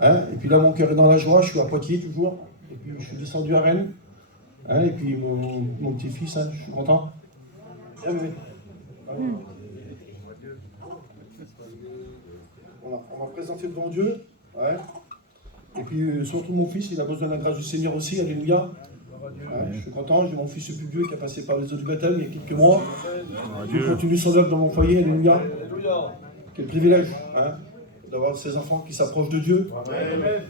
Hein, et puis là, mon cœur est dans la joie, je suis à Poitiers toujours. Et puis je suis descendu à Rennes. Hein, et puis mon petit-fils, hein, je suis content. Voilà. On va présenter devant Dieu. Ouais. Et puis surtout mon fils, il a besoin de la grâce du Seigneur aussi, alléluia. Ouais, je suis content, j'ai mon fils le plus vieux qui a passé par les eaux du baptême il y a quelques mois. Il continue son œuvre dans mon foyer, alléluia. Quel privilège hein, d'avoir ces enfants qui s'approchent de Dieu. Amen.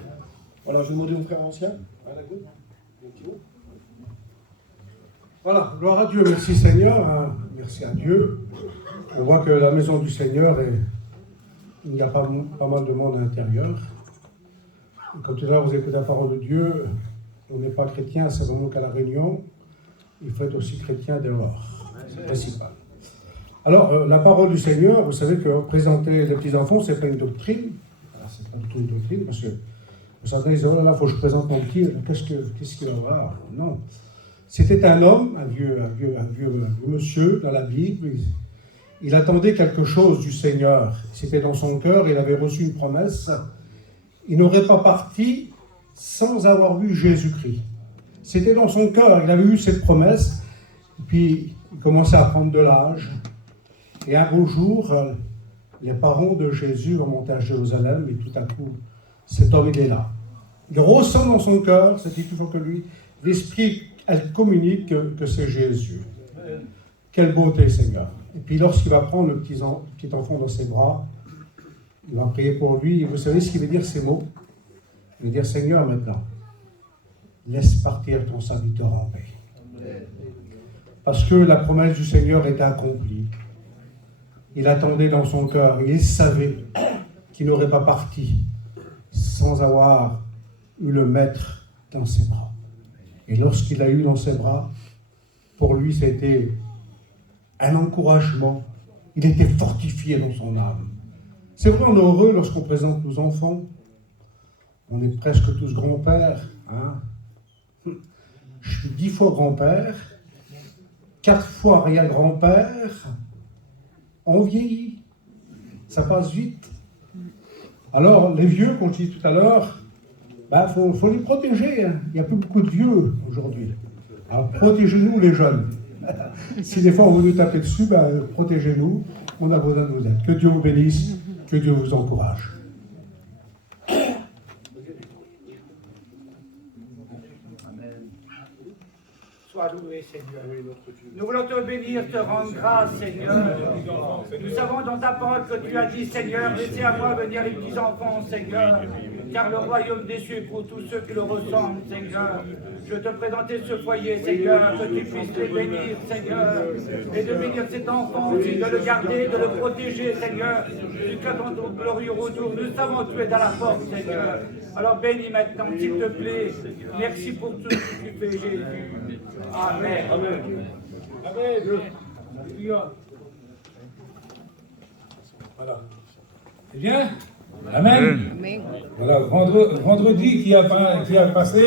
Voilà, je vais demander au frère ancien. Voilà, gloire à Dieu, merci Seigneur, hein, merci à Dieu. On voit que la maison du Seigneur, il y a pas mal de monde à l'intérieur. Quand tout à l'heure vous écoutez la parole de Dieu, on n'est pas chrétien, c'est vraiment qu'à la réunion, il faut être aussi chrétien dehors, c'est le principal. Alors, la parole du Seigneur, vous savez que présenter les petits-enfants, c'est pas une doctrine, c'est pas du tout une doctrine, parce que certains disent, oh là là, il faut que je présente mon petit, qu'est-ce qu'il va voir? Non. C'était un homme, un vieux monsieur dans la Bible, il attendait quelque chose du Seigneur, c'était dans son cœur, il avait reçu une promesse, il n'aurait pas parti sans avoir vu Jésus-Christ. C'était dans son cœur, il avait eu cette promesse, et puis il commençait à prendre de l'âge, et un beau jour, les parents de Jésus vont monter à Jérusalem, et tout à coup, cet homme, il est là. Il ressent dans son cœur, c'est plus fort que lui, l'esprit, elle communique que c'est Jésus. Quelle beauté, Seigneur. Et puis lorsqu'il va prendre le petit enfant dans ses bras, il va prier pour lui, et vous savez ce qu'il veut dire ces mots? Il veut dire, Seigneur, maintenant, laisse partir ton serviteur en paix. Parce que la promesse du Seigneur était accomplie. Il attendait dans son cœur, et il savait qu'il n'aurait pas parti sans avoir eu le Maître dans ses bras. Et lorsqu'il l'a eu dans ses bras, pour lui, c'était un encouragement. Il était fortifié dans son âme. C'est vrai, on est heureux lorsqu'on présente nos enfants. On est presque tous grands-pères. Hein? Je suis 10 fois grand-père, 4 fois arrière-grand-père. On vieillit. Ça passe vite. Alors, les vieux, comme je disais tout à l'heure, faut les protéger. Hein. Il n'y a plus beaucoup de vieux aujourd'hui. Alors, protégez-nous les jeunes. Si des fois on veut nous taper dessus, protégez-nous. On a besoin de vous aider. Que Dieu vous bénisse, que Dieu vous encourage. Sois loué, Seigneur. Nous voulons te bénir, te rendre grâce, Seigneur. Nous savons dans ta parole que tu as dit, Seigneur, laissez à moi venir les petits-enfants, Seigneur, car le royaume des cieux pour tous ceux qui le ressemblent, Seigneur. Je te présentais ce foyer, Seigneur, que tu puisses les bénir, Seigneur, et de bénir cet enfant aussi, de le garder, de le protéger, Seigneur, jusqu'à ton glorieux retour. Nous savons que tu es à la porte, Seigneur. Alors bénis maintenant, s'il te plaît. Merci pour tout ce que tu fais, Jésus. Amen. Amen. Amen. Voilà. C'est bien? Amen. Voilà, vendredi qui a passé,